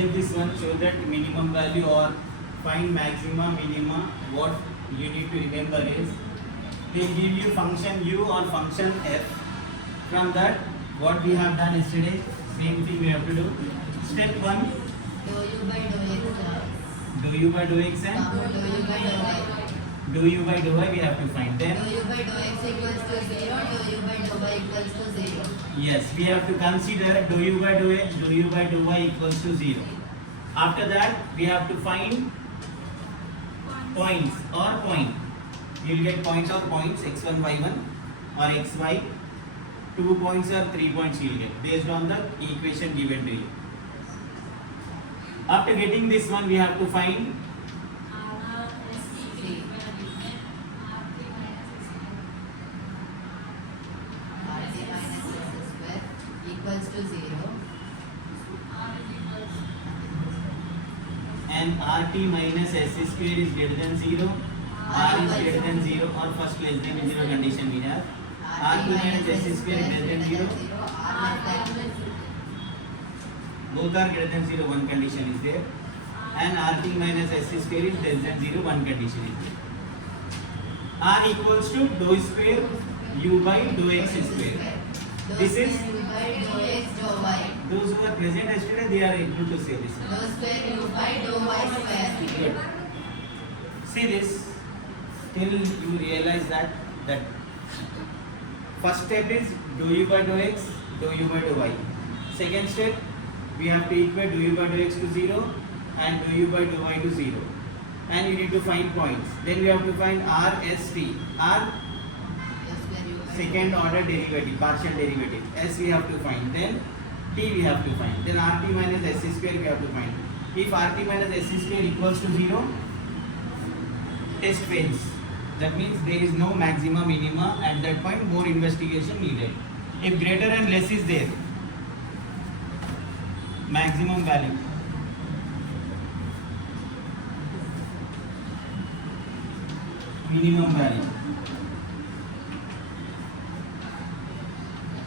check this one. Show that minimum value or find maxima, minima. What you need to remember is they give you function u or function f. From that, what we have done yesterday, same thing we have to do. Step 1, do u by do x do u by do x and do u by do y. do u by do y we have to find. Then Do u by do x equals to 0, do u by do y equals to 0. yes, we have to consider do u by do x, do u by do y equals to 0. After that, we have to find points or point. You will get points or points x1, y1 or xy. 2 points or 3 points you will get based on the equation given to you. After getting this one, we have to find RT minus s square equals to 0. and rt minus s square is greater than 0. R is greater than 0 or first less than 0 condition we have. rt minus s square greater than 0. Both are greater than 0, one condition is there. And rt minus s square is less than 0, one condition is there. R equals to dou square u by dou x square. This is u by do x do y. those who are present yesterday, they are able to say this. Do square u by do y square. Good. See this till you realize that first step is do u by do x, do u by do y. Second step, we have to equate do u by do x to 0 and do u by do y to 0. And you need to find points. Then we have to find r, s, t. R, Do square u by second order derivative, partial derivative. S we have to find. Then t we have to find. Then rt minus s square we have to find. If rt minus s square equals to 0, test fails. That means there is no maxima, minima. At that point, more investigation needed. If greater and less is there, maximum value. Minimum value.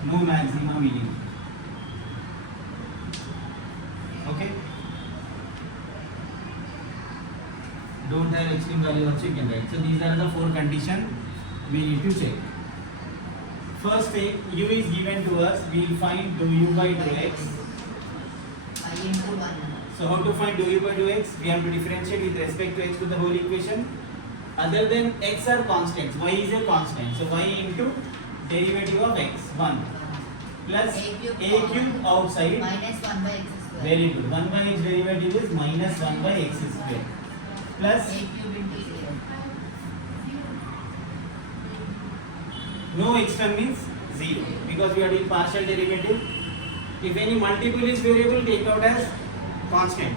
No maxima, minimum. Okay. Don't have extreme value also you can write. So these are the 4 conditions we need to check. First thing, u is given to us. We will find do u by do x. I into 1. So how to find do u by do x? We have to differentiate with respect to x to the whole equation. Other than x are constants, y is a constant. So y into derivative of x 1 plus a cube outside. Minus 1 by x square. Very good. 1 by x derivative is minus 1 by x square plus A cube into 0. no x term means 0 because we are doing partial derivative. If any multiple is variable, take out as constant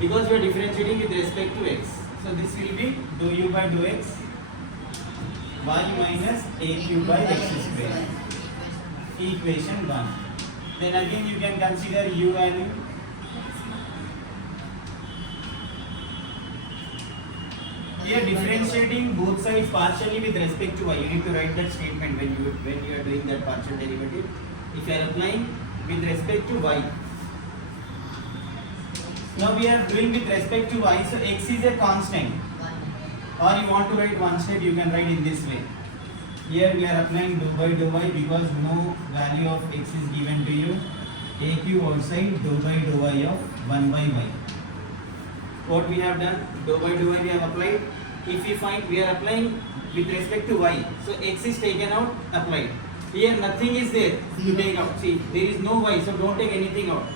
because we are differentiating with respect to x. So this will be do u by do x y minus a cube by x square. Equation 1. Then again you can consider u value. Here differentiating both sides partially with respect to y. You need to write that statement when you are doing that partial derivative. If you are applying with respect to y. Now we are doing with respect to y. So x is a constant. 1. Or you want to write one step, you can write in this way. Here we are applying do by do y because no value of x is given to you. A cube outside do by do y of 1 by y. What we have done, do by do y we have applied. If we find we are applying with respect to y, so x is taken out, applied. Here nothing is there to take out. See, there is no y, so don't take anything out.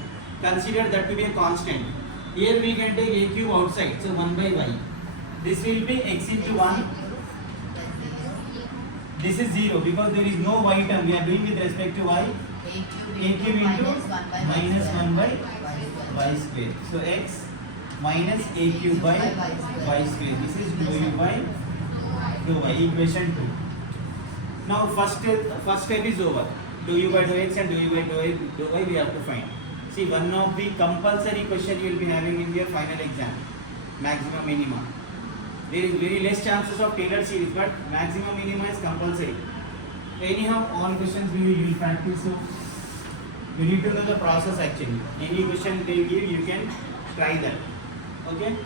Consider that to be a constant. Here we can take a cube outside, so 1 by y. This will be x into 1. This is 0 because there is no y term. We are doing with respect to y. A A cube into minus 1 by y y square. So x minus a cube by y square. This is do u by do y. Equation 2. Now first step is over. Do u by do x and do u by do y we have to find. See, one of the compulsory question you will be having in your final exam. Maximum minima. There is very less chances of Taylor series, but maximum minima is compulsory. Anyhow, all questions we will practice. So You need to know the process actually. Any question they give, you can try that. Okay?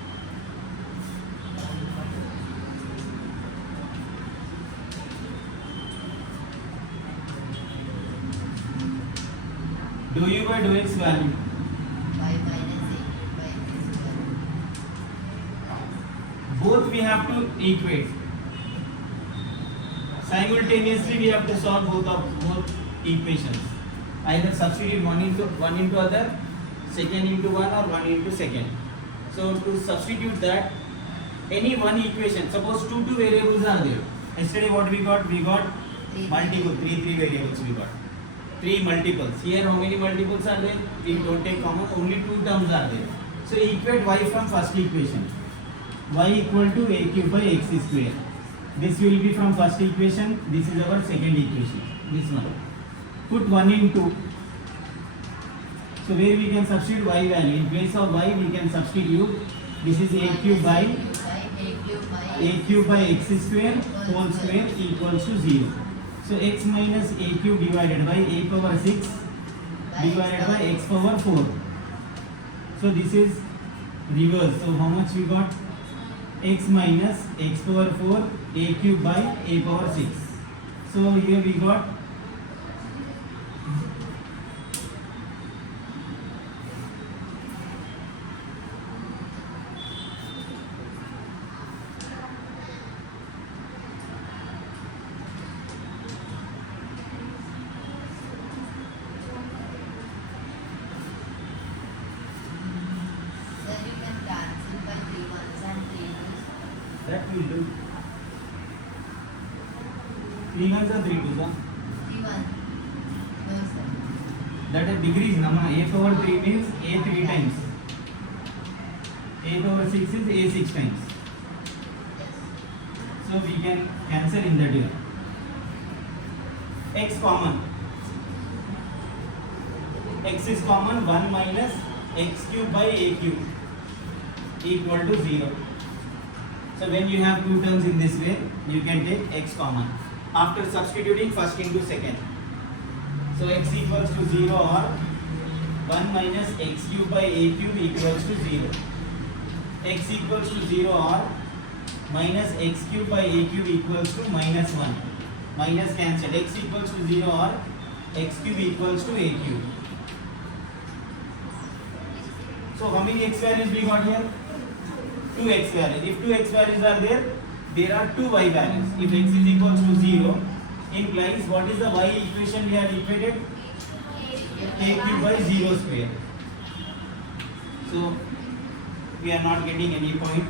Do u by do x value. y minus a cube by x square. Both we have to equate. Simultaneously we have to solve both equations. Either substitute one into other, second into one, or one into second. So to substitute that, any one equation, suppose two variables are there. Yesterday what we got? We got multiple, three variables we got. Three multiples. Here how many multiples are there? We don't take common, only two terms are there. So equate y from first equation. Y equal to a cube by x square. This will be from first equation. This is our second equation. This one. Put 1 in 2. So where we can substitute y value. In place of y we can substitute. This is a cube by x square whole square equals to 0. So x minus a cube divided by a power 6 divided by x power 4. So this is reverse. So how much we got? X minus x power 4 a cube by a power 6. So here we got that will do. 3 ones or 3 twos? That is degrees, nama. A power 3 means a 3 times. A power 6 is a 6 times. So we can cancel in that here. X common. X is common. 1 minus x cube by a cube equal to 0. So when you have two terms in this way, you can take x common. After substituting first into second. So x equals to 0 or 1 minus x cube by a cube equals to 0. X equals to 0 or minus x cube by a cube equals to minus 1. Minus cancelled. X equals to 0 or x cube equals to a cube. So how many x values we got here? 2 x values. If 2 x values are there are 2 y values. If x is equal to 0, implies what is the y equation we have equated? A cube by 0 square. So we are not getting any point.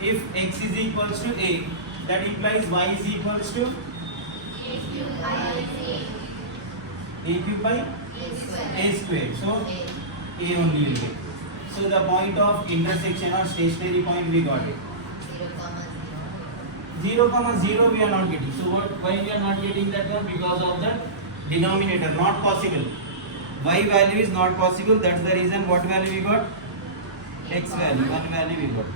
If x is equals to a, that implies y is equals to a cube by a square. So a only will get. So the point of intersection or stationary point we got it. 0, 0 we are not getting. So why we are not getting that one? Because of the denominator, not possible. Y value is not possible. That's the reason. What value we got? X value. 1 value we got.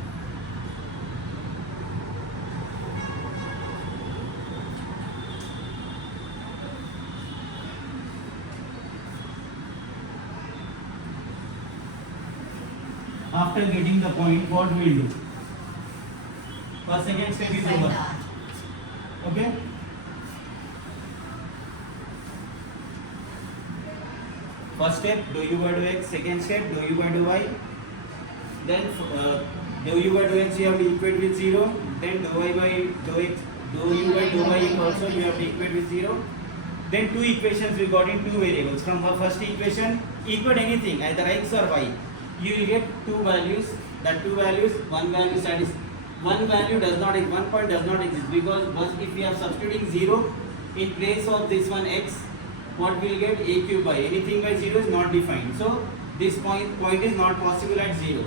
After getting the point, what we will do? First, second step is over. Okay? First step, do u by do x. Second step, do u by do y. Then do u by do x you have to equate with 0. Then do y by do x, do u by do y also you have to equate with 0. Then two equations we got in two variables. From our first equation, equate anything, either x or y. You will get two values. That two values, one value satisfies. One value does not, one point does not exist, because if we are substituting 0 in place of this one x, what we will get? A cube by anything by 0 is not defined. So this point is not possible at 0.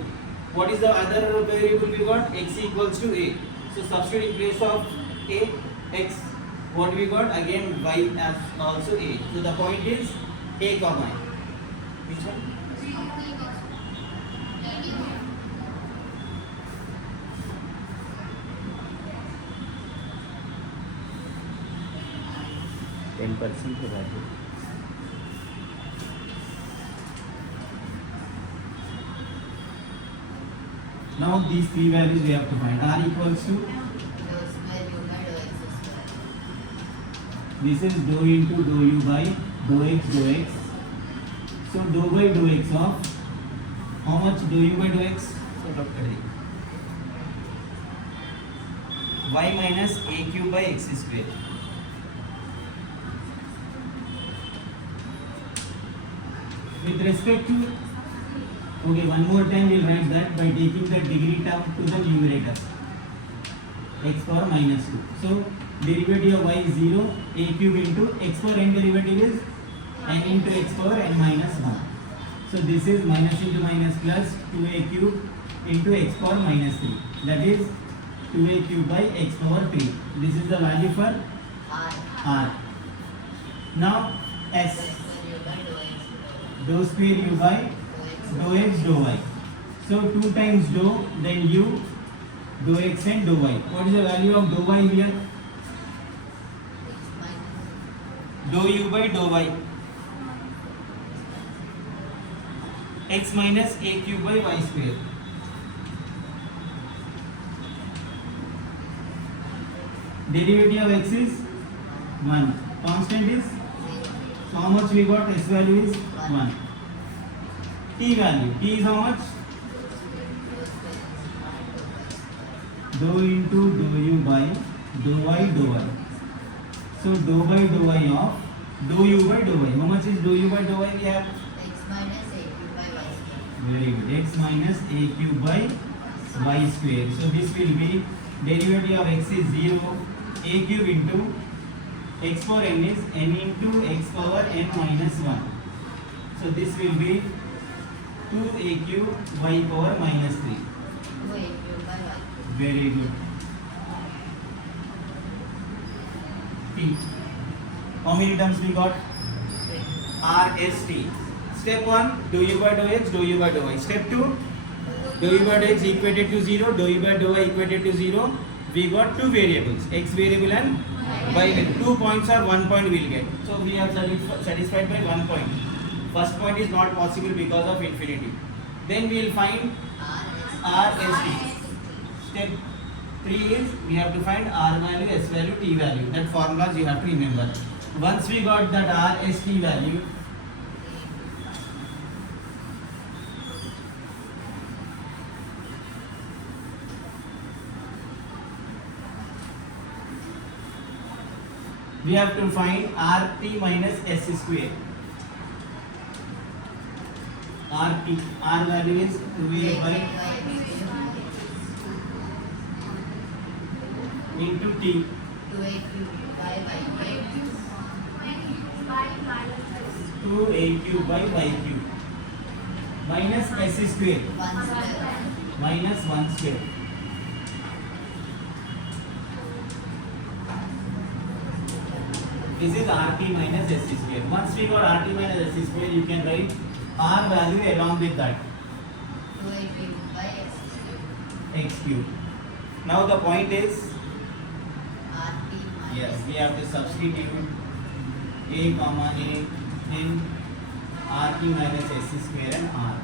What is the other variable we got? X equals to a. So substitute in place of a, x. What we got? Again y as also a. So the point is a comma. Which one? 10% हो जाएगा. Now these three values we have to find. R equals to, dou square u by dou x square. this is dou into dou u by dou x dou x. So dou by dou x of how much dou u by dou x? So drop कर दी. Y minus a cube by x square. With respect to, okay, one more time we'll write that by taking the degree term to the numerator, x power minus 2. So derivative of y is 0, a cube into x power n derivative is n into x power n minus 1. So this is minus into minus plus 2a cube into x power minus 3. That is 2a cube by x power 3. This is the value for R. r. Now s, Dou square u by dou dou square u by x. dou x dou y. So 2 times dou, then u, dou x and dou y. What is the value of dou y here? X minus Dou u by dou y. X minus a cube by y square. Derivative of x is 1. Constant is, so how much we got? S value is 1. T value. T is how much? Dou into dou u by dou y dou y. So dou by dou y of dou u by dou y. How much is dou u by dou y? We have x minus a cube by y square. very good. X minus a cube by y square. So this will be derivative of x is 0. A cube into x power n is n into x power n minus 1. So this will be 2a cube y power minus 3. Dou a cube by y. Very good. T. How many terms we got? R S T. Step 1, dou u by dou x, dou u by dou y. Step 2, dou u by dou x equated to 0, dou u by dou y equated to 0. We got two variables, x variable and y variable. 2 points or 1 point we'll get. So we are satisfied by 1 point. First point is not possible because of infinity. Then we will find R S T. Step 3 is we have to find R value, S value, T value. That formulas you have to remember. Once we got that R S T value, we have to find RT minus S square. RT, R value is 2a by into T. Dou a cube by y cube. 2a cube by y cube minus S square 1 square. minus 1 square. This is RT minus S square. Once we got RT minus S square, you can write R value along with that, Dou a cube by x cube. x cube. Now the point is, RT minus. yes, we have to substitute a comma a in RT minus S square and R.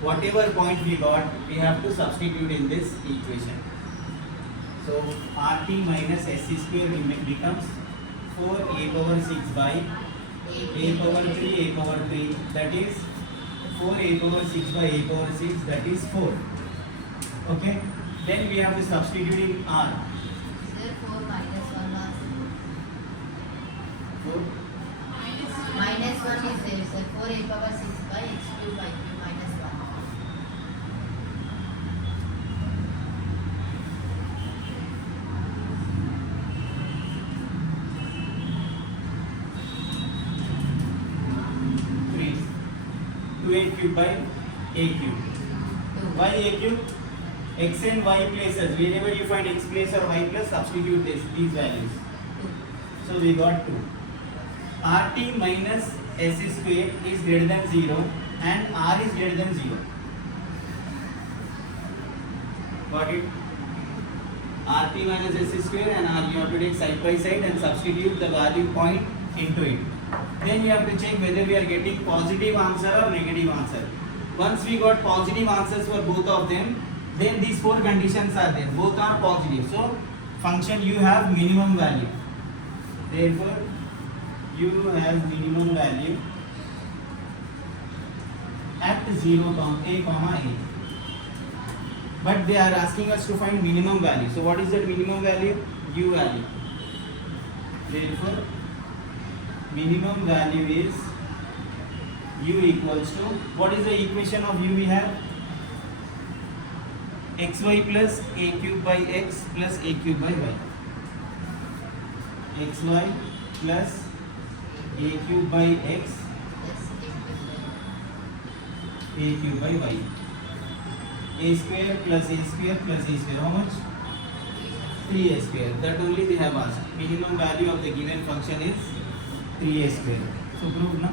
Whatever point we got, we have to substitute in this equation. So RT minus S square becomes 4a power 6 by a power 3, a power 3, that is 4a power 6 by a power 6, that is 4. Okay, then we have to substitute in R. Sir, 4 minus 1 was 4. minus 1 is there, sir. 4a power 6 by x cube by cube minus 1. A cube by a cube. Why a cube? X and y places. Wherever you find x place or y place, substitute these values. So we got 2. RT minus S square is greater than 0 and R is greater than 0. Got it? RT minus S square and R you have to take side by side and substitute the value point into it. Then we have to check whether we are getting positive answer or negative answer. Once we got positive answers for both of them, then these four conditions are there, both are positive, so function u have minimum value, therefore u has minimum value at 0 comma a. But they are asking us to find minimum value, so what is that minimum value? U value. Therefore minimum value is u equals to, what is the equation of u we have? xy plus a cube by x plus a cube by y. xy plus a cube by x a cube by y. A square plus a square plus a square, how much? 3a square. That only they have asked. Minimum value of the given function is 3a square. So prove now.